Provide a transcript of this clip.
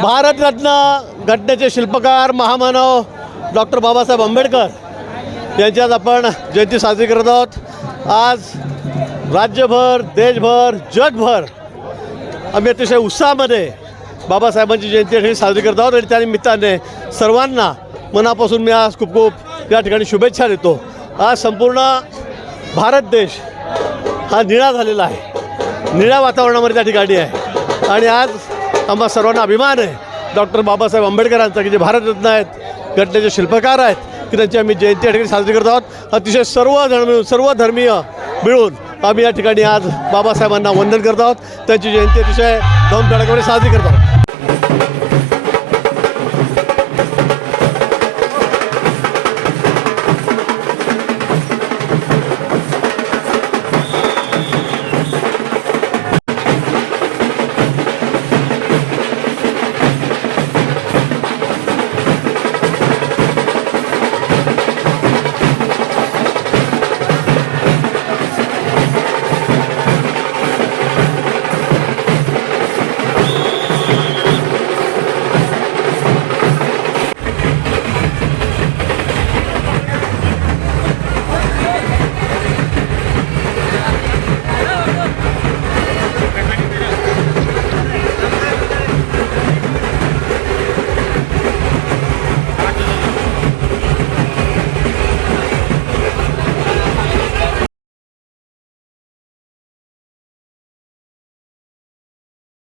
भारतरत्न घटनेचे शिल्पकार महामानव डॉक्टर बाबासाहेब आंबेडकर यांची आपण जयंती साजरी करत आहोत। आज राज्यभर, देशभर, जगभर आम्ही अतिशय उत्साहामध्ये बाबासाहेबांची जयंती साजरी करत आहोत आणि त्यानिमित्ताने सर्वांना मनापासून मी आज खूप खूप या ठिकाणी शुभेच्छा देतो। आज संपूर्ण भारत देश हा निळा झालेला आहे, निळ्या वातावरणामध्ये त्या ठिकाणी आहे आणि आज आम्हा सर्वांना अभिमान आहे डॉक्टर बाबासाहेब आंबेडकरांचा की जे भारतरत्न आहेत, घटनेचे शिल्पकार आहेत, की त्यांची आम्ही जयंती या ठिकाणी साजरी करत आहोत। अतिशय सर्व धर्मीय मिळून आम्ही या ठिकाणी आज बाबासाहेबांना वंदन करत आहोत, त्यांची जयंती अतिशय धूमधडाक्यामध्ये साजरी करत आहोत।